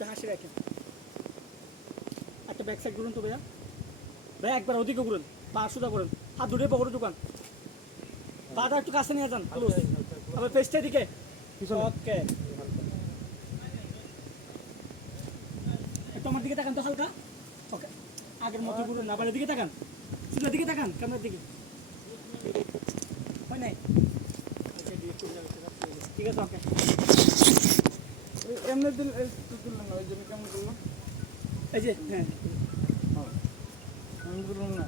মুখে হাসি রাখেন। একটা ব্যাক সাইড ঘুরুন তো ভাইয়া, ভাইয়া একবার ওদিকে ঘুরুন, পা সোজা করেন, হাত দুটোই পকেটে ঢুকান, পাটা একটু কাছে নিয়ে যান, ক্লোজ, আবার পেছটা দিকে। ওকে, একটু আমার দিকে তাকান তো হালকা। ওকে, আগের মতো ঘুরুন না, আবার এদিকে তাকান, সোজা দিকে তাকান, ক্যামেরার দিকে। হয় নাই? ঠিক আছে, ওকে। এমনি দিল তুললাম না, ওই জন্য কেমন করলাম? এই যে হ্যাঁ, আমি বললাম না।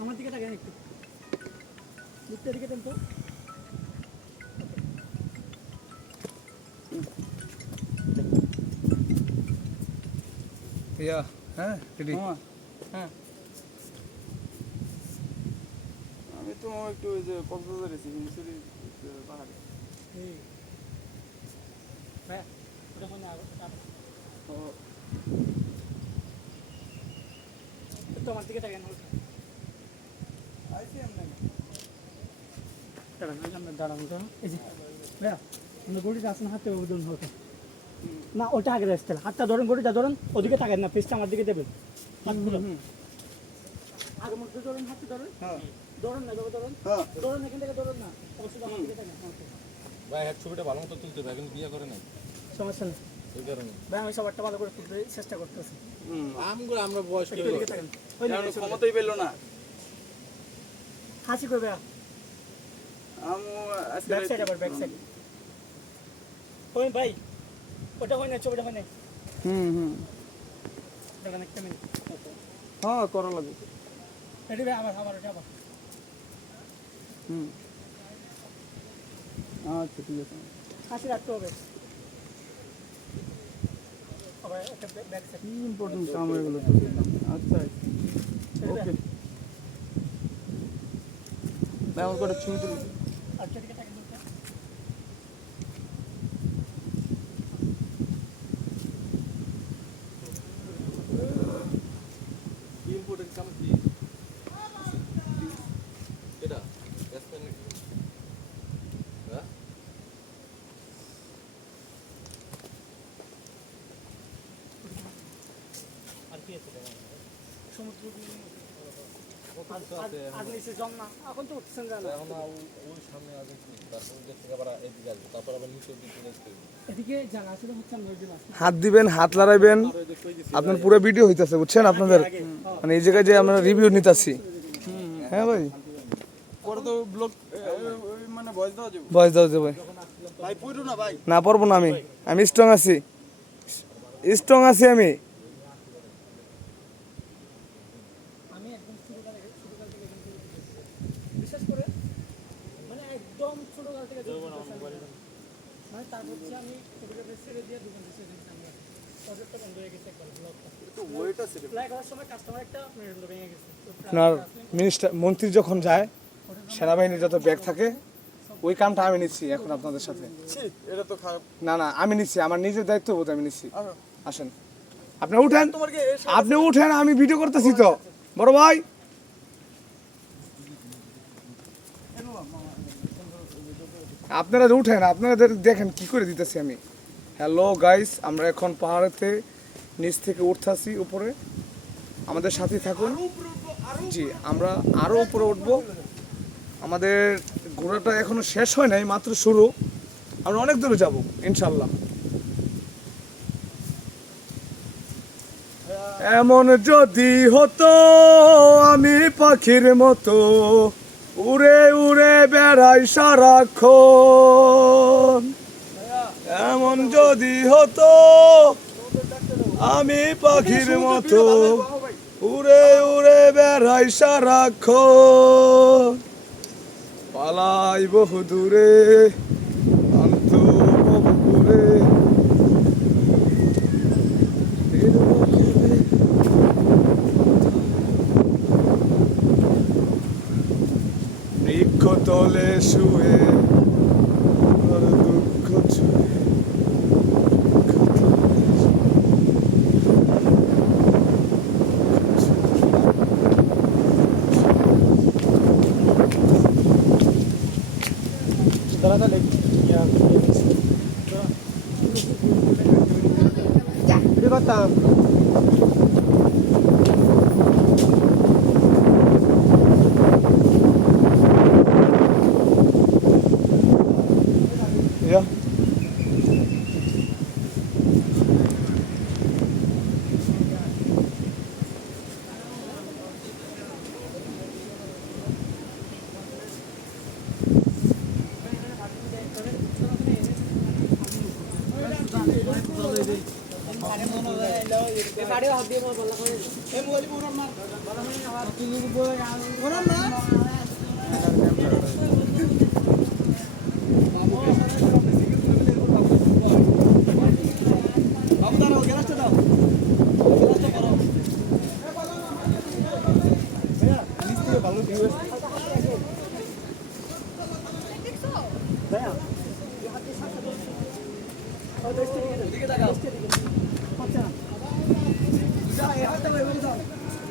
আমার দিকে তাকান একটু, মুখটা দিকে দেন তো। ইয়া হ্যাঁ রেডি। হ্যাঁ, আমি তো একটু ওই যে কক্সবাজার এসেছি, মিশরি পাহাড়ে। ভাইয়া ওটা হয় না, তো একটু আমার দিকে তাকান হালকা। আইসি এমনি দাঁড়ানো তো, এই যে ভাইয়া আমরা গড়িটা আসেন, হাতে ধরুন হালকা, না ওটা আগে রাখতে, হাতটা ধরেন, গড়িটা ধরেন, ওদিকে তাকান না, পেছটা আমার দিকে দেবেন, হাতগুলো আগের মধ্যে ধরেন, হাতটা ধরেন, ধরেন না, ধরেন হ্যাঁ ধরেন, এখান থেকে ধরেন না, অবশ্যই আমার দিকে তাকান। ভাই এক ছবিটা ভালো মতো তুলতে ভাই, কিন্তু বিয়ে করে নাই সমস্যা নেই এই কারণে। ভাই, আমি সবারটা ভালো করে তুলতে চেষ্টা করতেছি। আমরা বয়স একটু এদিকে তাকান, ওই না, কারণ ক্ষমতাই পেলো না। হাসি করবে, আমি আজকে ব্যাক সাইড, আবার ব্যাক সাইড। ওই ভাই ওটা হয় না, ছবিটা হয় না, দেখেন একটা মিনিট। হ্যাঁ করা লাগবে। রেডি ভাই, আবার ওটা আবার। আচ্ছা ঠিক আছে। হাসি রাখতে হবে, আবার একটা ব্যাক সাইড। কি ইম্পর্টেন্ট কাম এগুলো তো। আচ্ছা ওকে, ভাই আমার করে ছবি তুলি। আচ্ছা দিকে তাকান তো। ইম্পর্টেন্ট কাম কি এটা ব্যাটসম্যান হ্যাঁ আর কি আছে সমুদ্র আগে এসে জম না, এখন তো উঠছেন না, এখন ওই সামনে আছে কি, তারপর দেখতে আবার এদিকে আসবে, তারপর আবার নিচের দিকে দেখতে হবে। এদিকে জায়গা আসলে হচ্ছে আমরা যে রাস্তা হাত দিবেন, হাত লড়াইবেন, আপনার পুরো ভিডিও হইতাছে বুঝছেন আপনাদের, মানে এই জায়গায় যে আমরা রিভিউ নিতাছি। হ্যাঁ ভাই, পরে তো ব্লগ মানে ভয়েস দেওয়া যাবে। বয়স দাও যে ভাই, ভাই পুরো না ভাই। না পারবো না, আমি স্ট্রং আছি, স্ট্রং আছি আমি। আমি একদম ছোটকাল থেকে বিশেষ করে মানে একদম ছোটকাল থেকে মানে তার হচ্ছে আমি ফটোগ্রাফি ছেড়ে দিয়ে দোকান ছেড়ে দিতাম, প্রজেক্টটা বন্ধ হয়ে গেছে একবার ব্লগটা তো ওয়েট আছে রে। ফ্লাই করার সময় কাস্টমার একটা মেরুদণ্ড ভেঙে গেছে। তো আপনার মিনিস্টার মন্ত্রী যখন যায়, সেনাবাহিনীর যত ব্যাগ থাকে, ওই কামটা আমি নিচ্ছি এখন আপনাদের সাথে। এটা তো খারাপ। না না, আমি নিচ্ছি, আমার নিজের দায়িত্ববোধ আমি নিচ্ছি। আচ্ছা আসেন, আপনি উঠেন, তোমার কি আপনি উঠেন, আমি ভিডিও করতেছি তো বড় ভাই। আপনারা উঠেন, আপনাদের দেখেন কি করে দিতেছি আমি। হ্যালো গাইস, আমরা এখন পাহাড়েতে নিচ থেকে উঠতেছি উপরে, আমাদের সাথে থাকুন। জি, আমরা আরও উপরে উঠব, আমাদের ঘোরাটা এখনো শেষ হয় নাই, মাত্র শুরু, আমরা অনেক দূরে যাব ইনশাল্লাহ। এমন যদি হতো আমি পাখির মতো উড়ে উড়ে বেড়াই সারাক্ষণ, এমন যদি হতো আমি পাখির মতো উড়ে উড়ে বেড়াই সারাক্ষণ, পালাই বহু দূরে অন্ত বহু দূরে, বৃক্ষ তলে শুয়ে আর দুঃখ ছুঁয়ে, দাদা করতাম। Ja.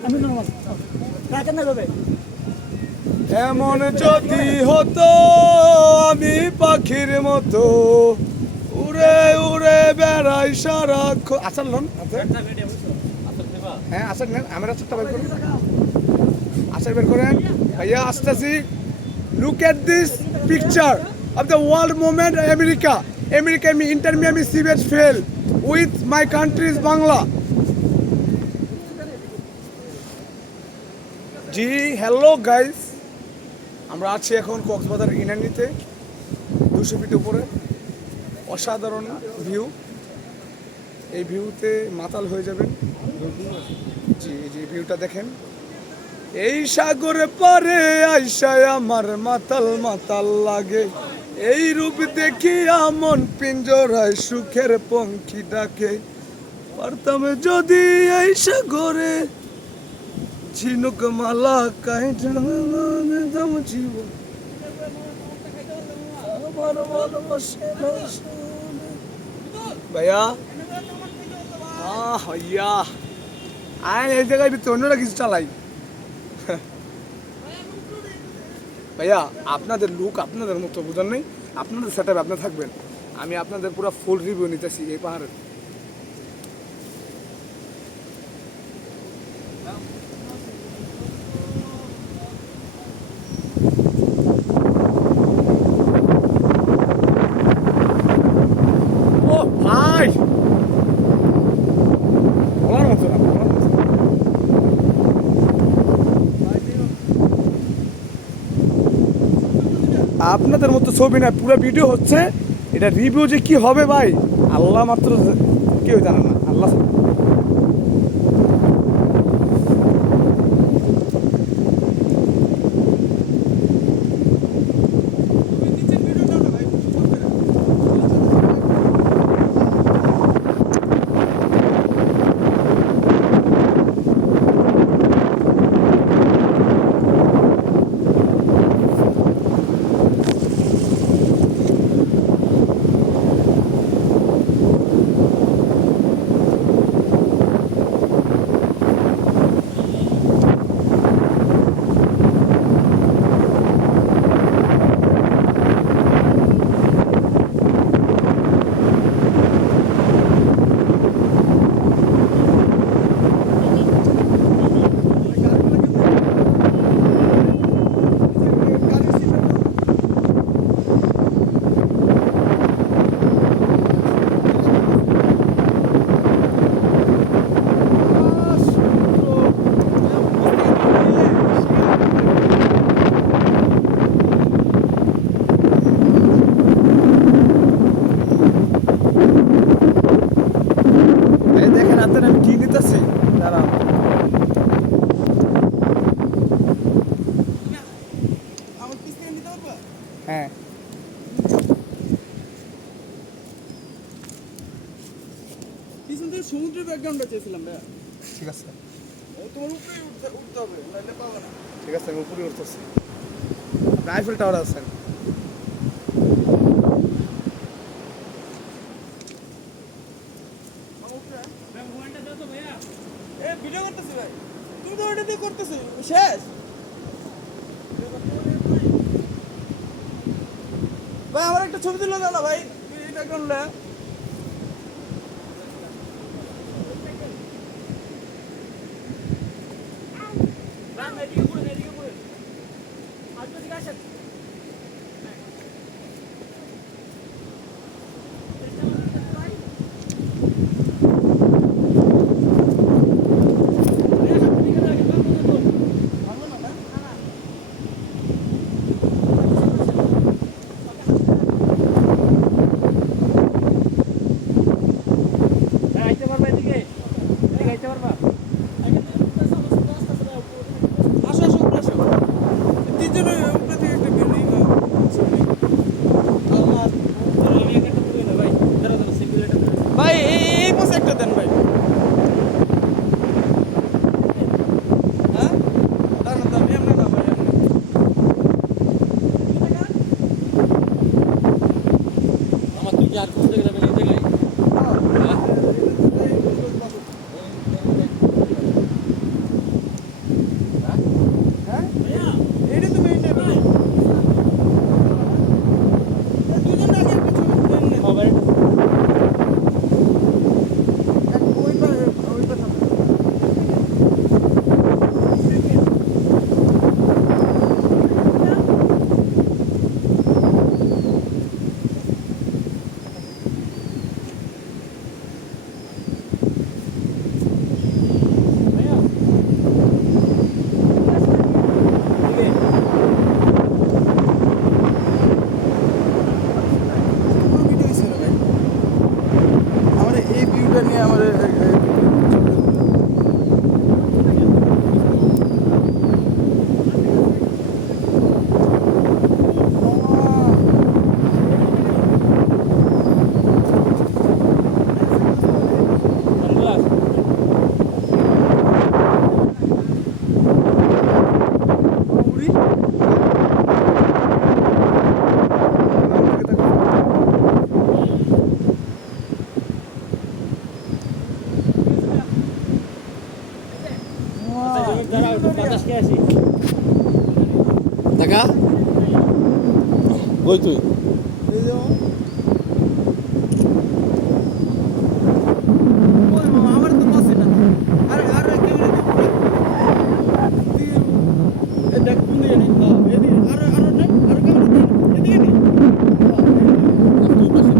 আমি নরমাল রাখেন না রবে এমন যদি হতো আমি পাখির মতো উড়ে উড়ে বেড়াই সারাক্ষণ আসার লোন হ্যাঁ আসার নেন আমার আসারটা বের করেন আসার বের করেন ভাইয়া আসতেছি look at this picture of the world movement America America me Inter Miami সিবেজ fell with my country is Bangla জি হ্যালো গাইস আমরা আছি এখন কক্সবাজার ইনানিতে 200 ফিট উপরে অসাধারণ ভিউ এই ভিউতে মাতাল হয়ে যাবেন জি জি ভিউটা দেখেন এই সাগরে পারে আইসায় আমার মাতাল মাতাল লাগে এই রূপ দেখিয়া মন পিঞ্জরায় সুখের পঙ্খী ডাকে পারতাম যদি এই সাগরে ঝিনুক মালা কাইটাম জীবন আমার ভালোবাসে ভাইয়া হইয়া আয় এই জায়গায় তো অন্যরা কিছু চালাই ভাইয়া আপনাদের লুক আপনাদের মতো বুঝেন নেই আপনাদের সেট আপ আপনার থাকবেন আমি আপনাদের পুরো ফুল রিভিউ নিতেছি এই পাহাড়ের ও ভাই বলার মতো না বলার মতো না। আপনাদের মতো ছবি না পুরো ভিডিও হচ্ছে এটা রিভিউ যে কি হবে ভাই আল্লাহ মাত্র কেউ জানে না আল্লাহ দেখেন আপনার আমি কি নিতেছি দাঁড়ান আমার পিছনে নিতে পারবা হ্যাঁ পিছন থেকে সমুদ্রের ব্যাকগ্রাউন্ডটা চেয়েছিলাম ভাইয়া ঠিক আছে ও তোমার উপরেই উঠতে হবে নাহলে পাবো না ঠিক আছে আমি উপরে উঠতেছি রাইফেল টাওয়ার আছেন ভিডিও করতেছি ভাই তুমি তো ওটা দিয়ে করতেছো শেষ ভাই আমার একটা ছবি তুলে দাও না ভাই ব্যাকগ্রাউন্ডে এদিকে ঘুরেন, এদিকে ঘুরেন। আসবেন, এদিকে আসেন। আইতে পারবা এদিকে? এদিকে আইতে পারবা? আসো আসো উপরে আসো তিনজনের উপরে থেকে একটা ভিউ নেই আমি একটা তুলে না ভাই। দাঁড়া দাঁড়া, সিকিউরিটি ভাই এই পাশে একটা দেন ভাই হ্যাঁ দাঁড়ান দাঁড়ান এমনি না ভাই এমনি আমার তুই কি আর কোন জায়গায় যাবেন এই জায়গায়? হ্যাঁ এইটা তো মেইন নেবে দুজন আগে একটা ছবি তুলে নেন হবে। ওই পাশে পুরো ভিডিও ছিল ভাই আমার এই ভিউটা নিয়ে আমার দাঁড়াও, একটু বাতাস খেয়ে আসি। টাকা কই তুই? এই যে ওই মামা আমার তো বসে না আর আর ক্যামেরা দেখ কোন দিকে নেই এদিকে আর আর না আর ক্যামেরা দিন এদিকে নেই তুই পাশে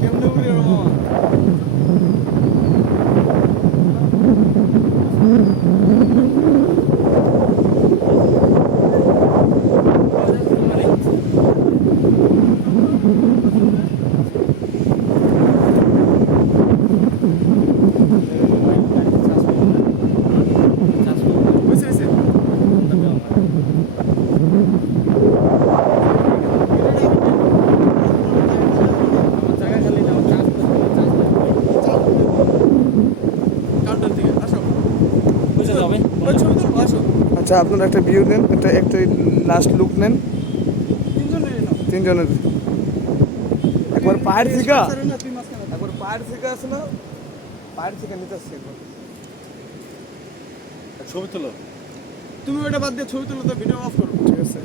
কেমনে উড়ে মামা বুঝছে বুঝছে কাউন্টার থেকে আসো বুঝে যাবে। ওই ছবি তুলবো আসো আচ্ছা আপনারা একটা ভিউ নেন, একটা লাস্ট লুক নেন তিনজনেরই নাও তিনজনের। একবার পায়ের থেকে সারে না তুই মাঝখানে থাক। একবার পায়ের থেকে আছে না, পায়ের থেকে নিতে আসছি একবার। ছবি তোলো। তুমি ওটা বাদ দিয়ে ছবি তুলো তো ভিডিও অফ করো ঠিক আছে।